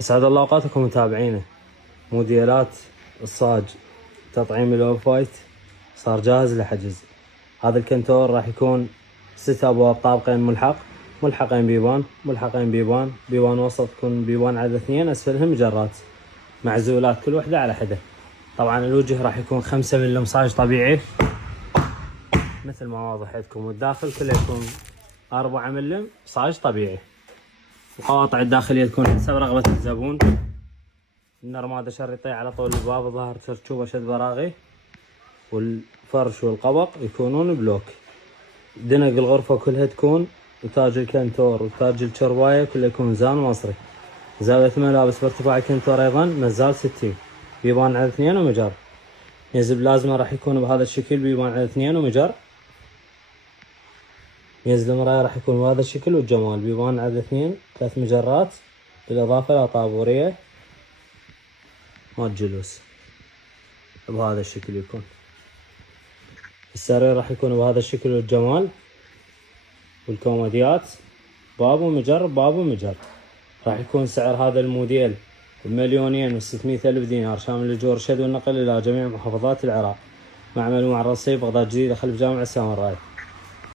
أسعد الله أوقاتكم متابعينا. موديلات الصاج تطعيم الأوف وايت صار جاهز لحجز. هذا الكنتور راح يكون 6 أبواب، طابقين ملحقين بيبان وسط يكون بيبان عدد 2، أسفلهم مجرات معزولات كل وحدة على حدة. طبعا الوجه راح يكون 5 ملم صاج طبيعي مثل ما واضح عندكم، والداخل كله يكون 4 ملم صاج طبيعي. القواطع الداخلية تكون حسب رغبة الزبون. النرمادة شريطية على طول الباب، ظهر ترشوبة شد براغي، والفرش والقبق يكونون بلوك. دنق الغرفة كلها تكون، وتاج الكنتور وتاج الشرواية كله يكون زان مصري. زاوية ملابس بارتفاع الكنتور أيضا مازال 60، بيبان على 2 ومجر. يزب لازمة راح يكون بهذا الشكل، بيبان على 2 ومجر. يزل المراية راح يكون بهذا الشكل والجمال، بيبان على 2 3 مجرات، بالإضافة إلى طابورية مال جلوس بهذا الشكل يكون. السرير راح يكون بهذا الشكل والجمال، والكوموديات باب ومجر. راح يكون سعر هذا الموديل ب2,600,000 دينار، شامل الأجور والرشد والنقل إلى جميع محافظات العراق، معمل مع الرصيف بغداد جديدة خلف جامع السامراي.